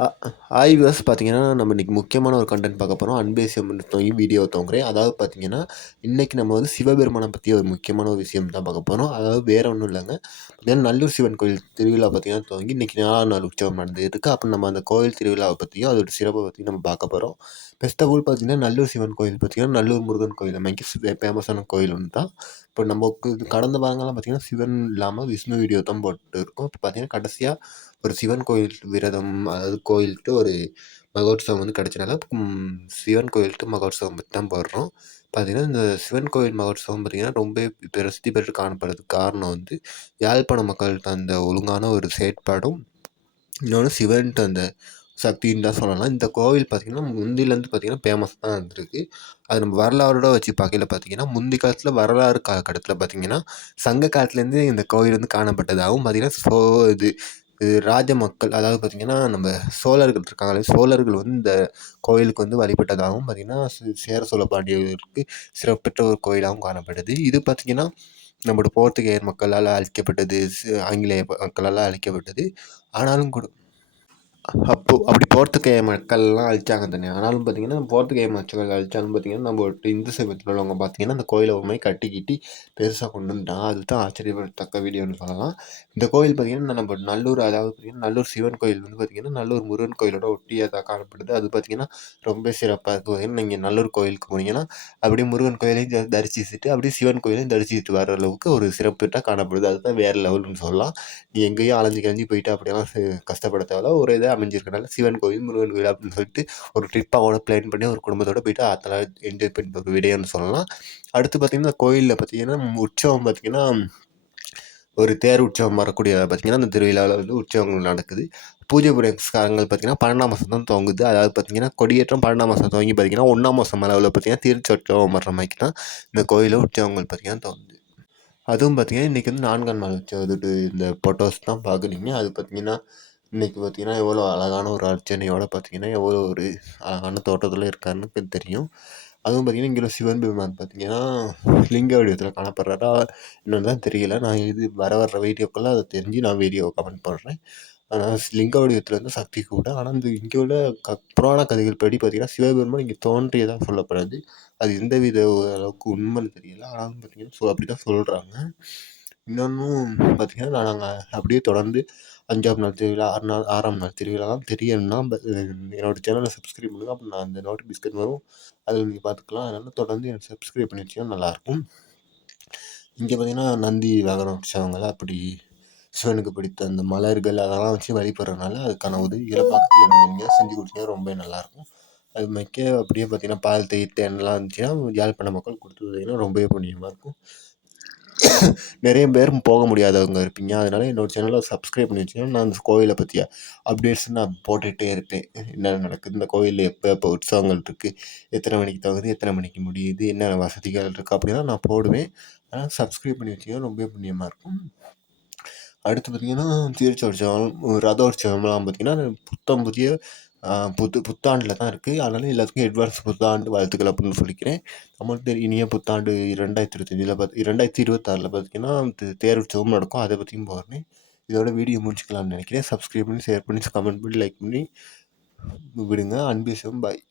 அ hi viewers பார்த்தீங்கன்னா, நம்ம இன்னைக்கு முக்கியமான ஒரு கன்டென்ட் பார்க்க போறோம். அன்பே சிவம்ன்னு வீடியோ துவங்குறேன். அதாவது பார்த்தீங்கன்னா, இன்னைக்கு நம்ம வந்து சிவபெருமான பத்தி ஒரு முக்கியமான ஒரு விஷயம் தான் பார்க்க போறோம். அதாவது வேற ஒண்ணும் இல்லங்க. பார்த்தீங்கன்னா, நல்லூர் சிவன் கோயில் திருவிழா பார்த்தீங்கன்னா துவங்கி இன்னைக்கு 4ஆம் நாள் உற்சவம் நடந்துகிட்டு அப்ப நம்ம அந்த கோயில் திருவிழாவ பத்தியும், அதோட சிறப்ப பத்தியும் நம்ம பார்க்க போறோம். ஃபர்ஸ்ட் ஆஃப் ஆல் பார்த்தீங்கன்னா, நல்லூர் சிவன் கோயில் பார்த்தீங்கன்னா, நல்லூர் முருகன் கோயில் நமக்கு ஃபேமஸான கோயில் ஒண்ணு தான். இப்போ நமக்கு கடந்த வாரங்கள்லாம் பார்த்தீங்கன்னா, சிவன் இல்லாம விஷ்ணு வீடியோ தான் போட்டு இருக்கோம். இப்போ பார்த்தீங்கன்னா, கடைசியா ஒரு சிவன் கோயில் விரதம் அதாவது கோயில்ட்டு ஒரு மகோத்சவம் வந்து கிடைச்சனால சிவன் கோயில்ட்டு மகோத்சவம் பற்றி தான் போடுறோம். பார்த்தீங்கன்னா, இந்த சிவன் கோயில் மகோத்சவம் பார்த்தீங்கன்னா, ரொம்ப பிரசித்தி பெற்று காணப்படுறதுக்கு காரணம் வந்து யாழ்ப்பாண மக்கள்கிட்ட அந்த ஒழுங்கான ஒரு செயற்பாடும், இன்னொன்று சிவன்ட்டு அந்த சக்தின்னு தான் சொல்லலாம். இந்த கோவில் பார்த்தீங்கன்னா, முந்திலேருந்து பார்த்தீங்கன்னா ஃபேமஸ் தான் இருந்திருக்கு. அது நம்ம வரலாறோட வச்சு பார்க்கையில பார்த்தீங்கன்னா, முந்தி காலத்தில் வரலாறு காலகட்டத்தில் பார்த்தீங்கன்னா, சங்க காலத்துலேருந்து இந்த கோவில் வந்து காணப்பட்டதாகவும் பார்த்தீங்கன்னா, இது இது ராஜ மக்கள் அதாவது பார்த்தீங்கன்னா, நம்ம சோழர்கள் இருக்காங்களே, சோழர்கள் வந்து இந்த கோயிலுக்கு வந்து வழிபட்டதாகவும் பார்த்தீங்கன்னா, சேர சோழ பாண்டியர்களுக்கு சிறப்புற்ற ஒரு கோயிலாகவும் காணப்படுது. இது பார்த்தீங்கன்னா, நம்மளோட போர்த்துகேயர் மக்களால் அழிக்கப்பட்டது, ஆங்கிலேய மக்களால் அழிக்கப்பட்டது. ஆனாலும் கூட அப்படி போர்த்துகேய மக்கள்லாம் அழிச்சாங்க தானே. ஆனாலும் பார்த்தீங்கன்னா, போர்த்துகேய மக்கள் அழிச்சாலும் பார்த்தீங்கன்னா, நம்ம இந்து சமயத்தில் உள்ளவங்க பார்த்தீங்கன்னா, அந்த கோயிலை ஒரு மாரி கட்டிக்கிட்டி பெருசாக கொண்டு வந்துட்டாங்க. அதுதான் ஆச்சரியப்படத்தக்க வீடியோன்னு சொல்லலாம். இந்த கோயில் பார்த்தீங்கன்னா, நம்ம நல்லூர் அதாவது பார்த்தீங்கன்னா, நல்லூர் சிவன் கோயில் வந்து பார்த்தீங்கன்னா, நல்லூர் முருகன் கோயிலோட ஒட்டியதாக காணப்படுது. அது பார்த்தீங்கன்னா, ரொம்ப சிறப்பாக இருக்கும். பார்த்தீங்கன்னா, நீங்க நல்லூர் கோயிலுக்கு போனீங்கன்னா, அப்படியே முருகன் கோயிலையும் தரிசிச்சுட்டு, அப்படியே சிவன் கோயிலையும் தரிசிச்சுட்டு வர அளவுக்கு ஒரு சிறப்புற்றா காணப்படுது. அதுதான் வேற லெவல்னு சொல்லலாம். நீ எங்கேயும் அலைஞ்சு கிழஞ்சு போயிட்டு அப்படியெல்லாம் கஷ்டப்பட தேவையில்ல. ஒரு இதாக அமைஞ்சிருக்கனால சிவன் கோயில், முருகன் கோயில் அப்படின்னு சொல்லிட்டு ஒரு ட்ரிப்பாக கூட பிளான் பண்ணி ஒரு குடும்பத்தோடு போயிட்டு அதெல்லாம் என்ஜாய் பண்ணிட்டு ஒரு விடயம்னு சொல்லலாம். அடுத்து பார்த்தீங்கன்னா, கோயிலில் பார்த்தீங்கன்னா உற்சவம் பார்த்தீங்கன்னா, ஒரு தேர் உற்சவம் வரக்கூடிய பார்த்தீங்கன்னா, அந்த திருவிழாவில் வந்து உற்சவங்கள் நடக்குது. பூஜை புனஸ்காரங்கள் பார்த்தீங்கன்னா, 12ஆம் மாதம் தான் துவங்குது. அதாவது பார்த்தீங்கன்னா, கொடியேற்றம் 12ஆம் மாதம் துவங்கி பார்த்தீங்கன்னா, 1ஆம் மாதம் அளவில் பார்த்தீங்கன்னா, திருச்சொற்சவம் வர்ற மாதிரிக்கு தான் இந்த கோயிலில் உற்சவங்கள் பார்த்தீங்கன்னா துவங்குது. அதுவும் பார்த்தீங்கன்னா, இன்றைக்கி வந்து 4ஆம் நாள் உற்சவத்துக்கு இந்த ஃபோட்டோஸ் தான் பார்க்குறீங்க. அது பார்த்தீங்கன்னா, இன்றைக்கி பார்த்தீங்கன்னா, எவ்வளோ அழகான ஒரு அர்ச்சனையோட பார்த்தீங்கன்னா, எவ்வளோ ஒரு அழகான தோற்றத்தில் இருக்காருன்னு தெரியும். அதுவும் பார்த்தீங்கன்னா, இங்கே உள்ள சிவன் பெருமான் பார்த்தீங்கன்னா, லிங்க வடிவத்தில் காணப்படுறாரா என்னன்னு தான் தெரியல. நான் இது வர வீடியோக்கெல்லாம் அதை தெரிஞ்சு நான் வீடியோ கமெண்ட் பண்ணுறேன். ஆனால் லிங்க வடிவத்தில் வந்து சக்தி கூட. ஆனால் இந்த இங்கே உள்ள புராண கதைகள் படி பார்த்தீங்கன்னா, சிவபெருமான் இங்கே தோன்றியதாக சொல்லப்படுது. அது எந்தவித அளவுக்கு உண்மைன்னு தெரியல. ஆனாலும் பார்த்தீங்கன்னா, அப்படி தான் சொல்கிறாங்க. இன்னொன்னும் பார்த்தீங்கன்னா, நாங்கள் அப்படியே தொடர்ந்து 5ஆம் நாள் திருவிழா, 6ஆம் நாள் திருவிழாலாம் தெரியணும்னா என்னோட சேனலை சப்ஸ்கிரைப் பண்ணுங்கள். அப்போ நான் அந்த நோட்டிஃபிகேஷன் வரும். அதில் நீங்கள் பார்த்துக்கலாம். அதனால் தொடர்ந்து எனக்கு சப்ஸ்கிரைப் பண்ணி வச்சிங்கன்னா நல்லாயிருக்கும். இங்கே பார்த்தீங்கன்னா, நந்தி வாகன உற்சவங்கள் அப்படி சிவனுக்கு பிடித்த அந்த மலர்கள் அதெல்லாம் வச்சு வழிபடுறதுனால அதுக்கான உதவிகளை பக்கத்தில் நீங்கள் செஞ்சு கொடுத்தீங்கன்னா ரொம்ப நல்லாயிருக்கும். அது மிக்க அப்படியே பார்த்தீங்கன்னா, பால், தயிர், தேன்லாம் இருந்துச்சுன்னா யாழ்ப்பாண மக்கள் கொடுத்து உதவினா ரொம்பவே புண்ணியமாக இருக்கும். நிறைய பேர் போக முடியாதவங்க இருப்பீங்க. அதனால என்னோட சேனலை சப்ஸ்கிரைப் பண்ணி வச்சுக்கோங்க. நான் அந்த கோவிலை பற்றிய அப்டேட்ஸ் நான் போட்டுகிட்டே இருப்பேன். என்னென்ன நடக்குது, இந்த கோவிலில் எப்போ உற்சவங்கள் இருக்குது, எத்தனை மணிக்கு துவங்குது, எத்தனை மணிக்கு முடியுது, என்னென்ன வசதிகள் இருக்குது அப்படிலாம் நான் போடுவேன். அதனால் சப்ஸ்கிரைப் பண்ணி வச்சுக்கோங்க. ரொம்பவே புண்ணியமாக இருக்கும். அடுத்து பார்த்திங்கன்னா, திருச்சோற்சவம், ரதோற்சவம்லாம் பார்த்திங்கன்னா, புத்தம் புதிய புத்தாண்டில் தான் இருக்குது. அதனால் எல்லாத்துக்கும் அட்வான்ஸ் புத்தாண்டு வாழ்த்துக்கள் அப்படின்னு சொல்லிக்கிறேன். நம்மளுக்கு இனிய புத்தாண்டு 2025 2026 பார்த்திங்கன்னா, தேர் உற்சவம் நடக்கும். அதை பற்றியும் போடுறேன். இதோட வீடியோ முடிச்சுக்கலாம்னு நினைக்கிறேன். சப்ஸ்கிரைப் பண்ணி, ஷேர் பண்ணி, கமெண்ட் பண்ணி, லைக் பண்ணி விடுங்க. அன்பு சிவம். பாய்.